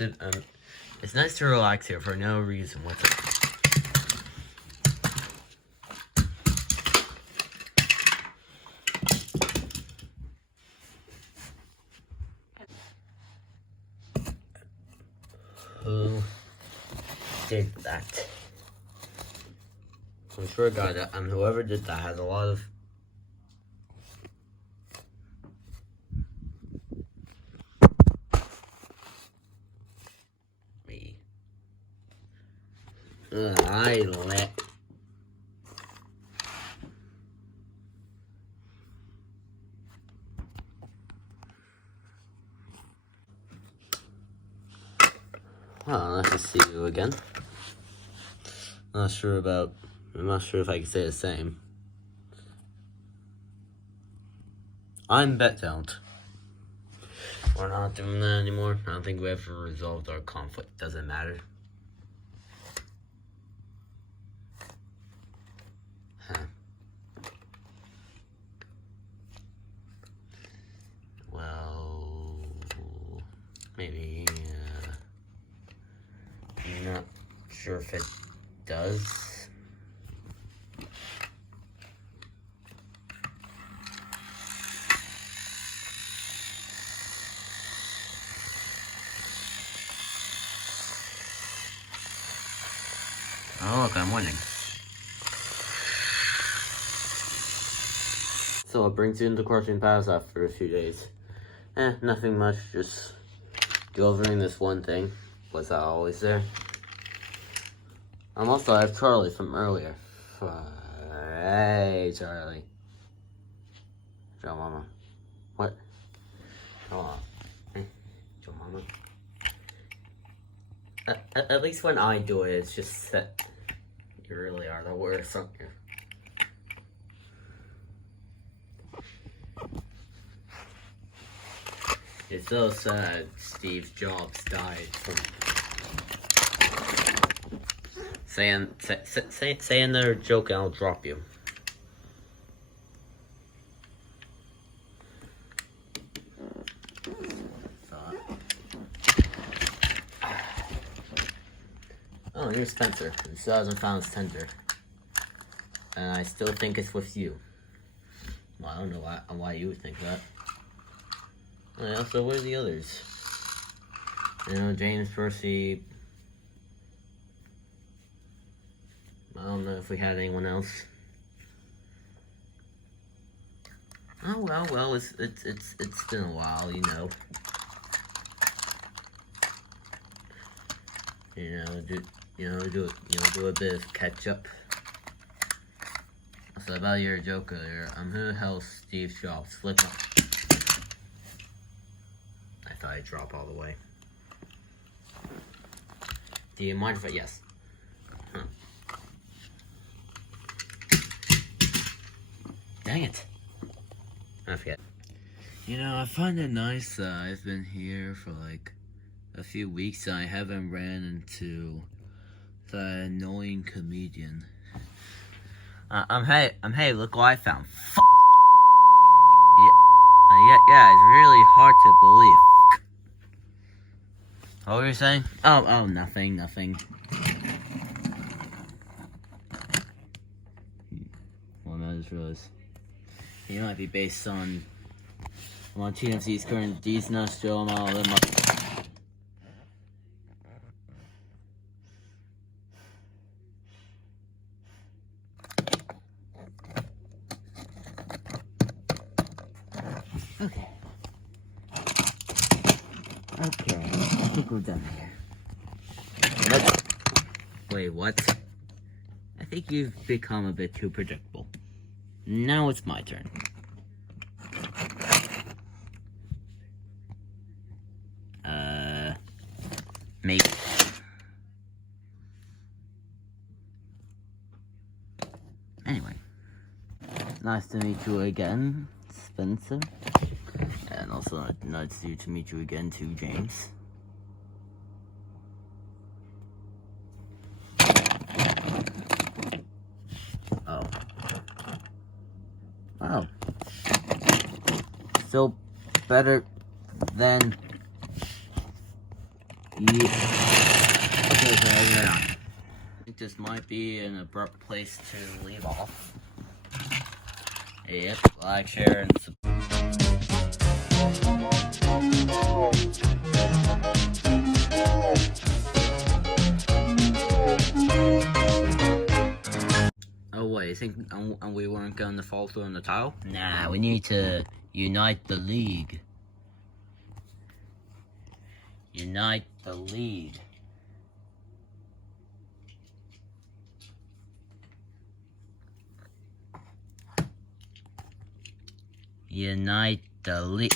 it's nice to relax here for no reason whatsoever. Who did that? I'm sure God, and whoever did that has a lot of me. I let well, nice to see you again. I'm not sure if I can say the same. I'm Bet-Don't. We're not doing that anymore. I don't think we ever resolved our conflict. Doesn't matter. Huh. Well, maybe, I'm not sure if it does. Oh, look, I'm winning. So it brings you into Crushing Pass after a few days. Nothing much, just delivering this one thing. Was that always there? Also, I have Charlie from earlier. Hey, Charlie. Joe Mama. What? Hold on. Hey, Joe Mama. At least when I do it, it's just that you really are the worst, aren't you? It's so sad Steve Jobs died from say another joke and I'll drop you. Oh, here's Spencer. He still hasn't found his tender. And I still think it's with you. Well, I don't know why you would think that. Also, what are the others? You know, James, Percy. I don't know if we had anyone else. Oh well, it's been a while, you know. Do a bit of catch up. So about your joke earlier, who the hell Steve Jobs? Flip up. I thought I'd drop all the way. Do you mind if I... Yes. Huh. Dang it. I forget. You know, I find it nice that I've been here for like a few weeks and I haven't ran into the annoying comedian. Hey, look what I found. Yeah, it's really hard to believe. What were you saying? Oh, nothing. Well, no, I just realized. He might be based on TMC's current decent show amount of them. Okay, I think we're done here. Wait, what? I think you've become a bit too predictable. Now it's my turn. Maybe. Anyway. Nice to meet you again, Spencer. And also nice to meet you again too, James. Oh. Still better than Yeah. Okay, so yeah. I think this might be an abrupt place to leave off. Yep, like, share, and subscribe. Oh wait, you think and we weren't going to fall through on the tile? Nah, we need to unite the league. Unite the league. Unite the league.